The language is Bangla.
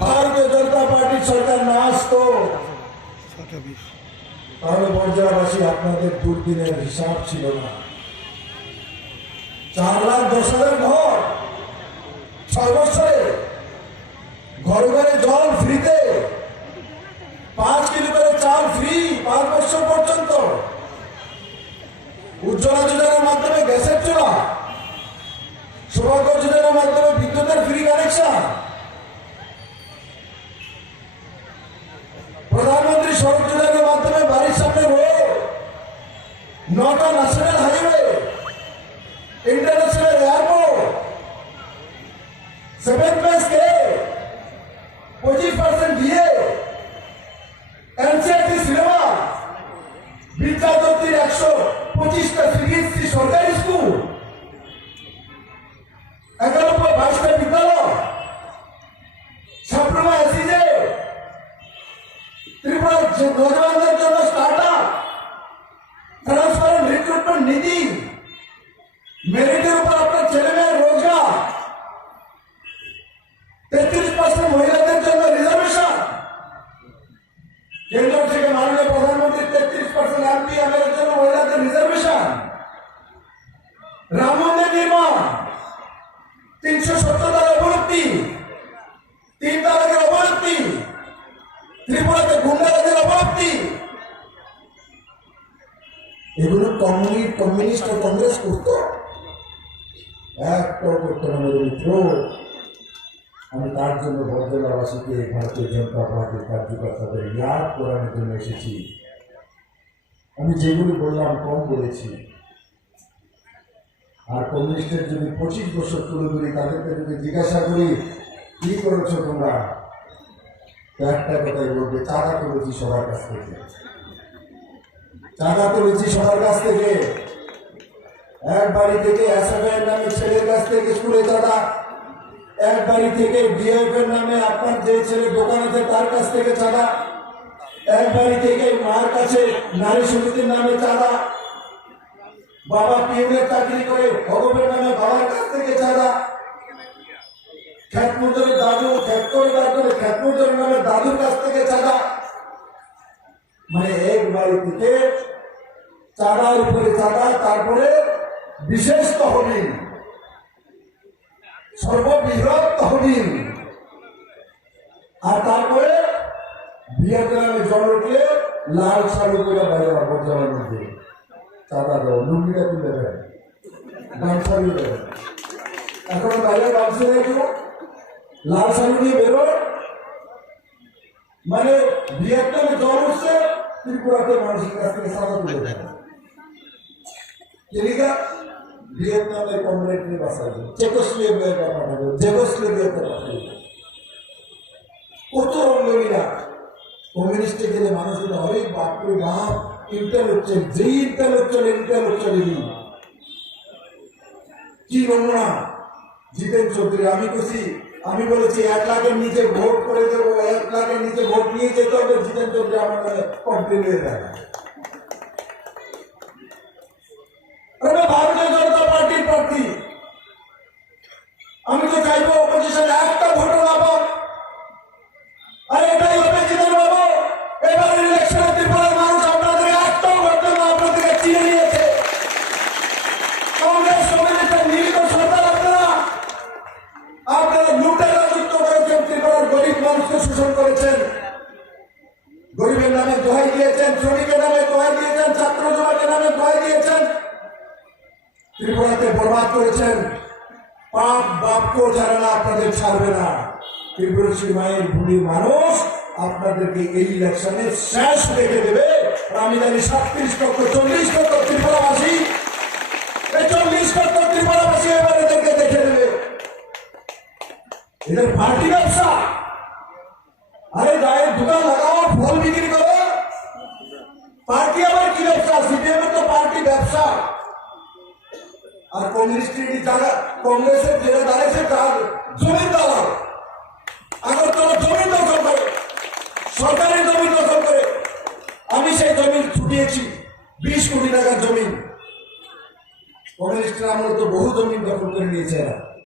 ভারতীয় জনতা পার্টির সরকার না আসতো তাহলে বর্জরাবাসী আপনাদের দুর্দিনের হিসাব ছিল না। চার লাখ দশ হাজার ঘর ছয় বছরে ঘরে ঘরে জল ফ্রিতে পাঁচ কিলো করে চাল ফ্রি পাঁচ বছর পর্যন্ত। উজ্জ্বলা যোজনার মাধ্যমে গ্যাসের চোলা সৌভাগ্য যোজনার ফ্রি কানেকশন প্রধানমন্ত্রী সড়ক যোজনার মাধ্যমে বাড়ির সামনে রয়ে নটা ন্যাশনাল হাইওয়ে ইন্টারন্যাশনাল से नौजवान वर्ग का स्टार्टा ट्रांसफरेंट रिक्रूटमेंट निधि मेरिट के ऊपर अपना चले गए रोज़गार तैतीस परसेंट महिला ত্রিপুরাতে অবলব্ধি এগুলো কমিউনিস্ট ও কংগ্রেস করতো। করতো মিত্র। আমি তার জন্য বর্ধমানবাসীকে ভারতীয় জনতা পার্টির কার্যকর্তাদের ইয়াদ করানোর জন্য এসেছি। আমি যেগুলো বললাম কম বলেছি। আর কমিউনিস্টের যদি পঁচিশ বছর তুলে ধরি, তাদেরকে যদি জিজ্ঞাসা করি, কি করেছ তোমরা? একটা কথাই বলবে, চাঁদা তুলেছি সবার কাছ থেকে। চাঁদা তুলেছি সবার কাছ থেকে। এক বাড়ি থেকে এসএফআই নামে ছেলের কাছ থেকে স্কুলে চাঁদা। এক বাড়ি থেকে ডিএফ এর নামে আপনার যে ছেলে দোকান আছে তার কাছ থেকে চাঁদা। এক বাড়ি থেকে মার কাছে নারী সমিতির নামে চাঁদা। বাবা পিউনের চাকরি করে ভগবের নামে বাবার কাছ থেকে চাঁদা। খ্যাত মজুরের মানে এক বাড়ি থেকে চাঁদার উপরে চাঁদা, তারপরে বিশেষ তহবিল, সর্ববৃহৎ তহবিল। আর তারপরে ভিয়েতনামে উঠলে লাল শাড়ি করে বাইরে আবর্জনার মধ্যে চাঁদা দেওয়া। লুঙ্গিটা তুলে দেয় দেয় এখন বাইরে গামছা নেই লাল শাড়ি নিয়ে বেরো মানে ভিয়েতনামে জল উঠছে ত্রিপুরাতে মানুষের কাছ থেকে চাঁদা তুলে দেয় কেলিকা ভিয়েতনামে কমরেডকে বাঁচাবে চেকোস্লোভিয়াকে পাঠাবে জেগোস্লোভিয়াকে পাঠাবে কত রঙ্গলীলা কমিউনিস্টে গেলে মানুষগুলো অনেক বাপরে বাপ ইন্টালেকচুয়াল যেই ইন্টালেকচুয়াল ইন্টালেকচুয়ালি কি নমুনা জিতেন চৌধুরী আমি খুশি। আমি বলেছি, এক লাখের নিচে ভোট করে দেবো, এক লাখের নিচে ভোট নিয়ে যেতে হবে, জিতেন চৌধুরী আমার কাছে হয়ে যাবে। ভারতীয় জনতা পার্টির প্রার্থী। আমি তো চাইব ত্রিপুরাতে বরবাদ করেছেন। পাপ বাপকেও জানে না, আপনাদের ছাড়বে না। ত্রিপুরা মায়ের ভূমির মানুষ আপনাদেরকে এই ইলেকশনে শেষ রেখে দেবে। আমি জানি সাতত্রিশ লক্ষ চল্লিশ লক্ষ ত্রিপুরাবাসী। এই চল্লিশ লক্ষ ত্রিপুরাবাসী এবার এদেরকে দেখে দেবে। এদের পার্টি ব্যবসা। আরে গায়ের দোকান লাগাও, ফল বিক্রি করো। পার্টি আবার কি ব্যবসা? সিপিএম এর তো পার্টি ব্যবসা। আর কমিউনিস্টের যারা কংগ্রেসের যারা দাঁড়িয়েছে, তার জমি দালাল তারা জমি দখল করে সরকারের জমি দখল করে। আমি সেই জমি ছুটিয়েছি, বিশ কোটি টাকার জমি। কমিউনিস্টরা আমরা তো বহু জমি দখল করে নিয়েছে এরা।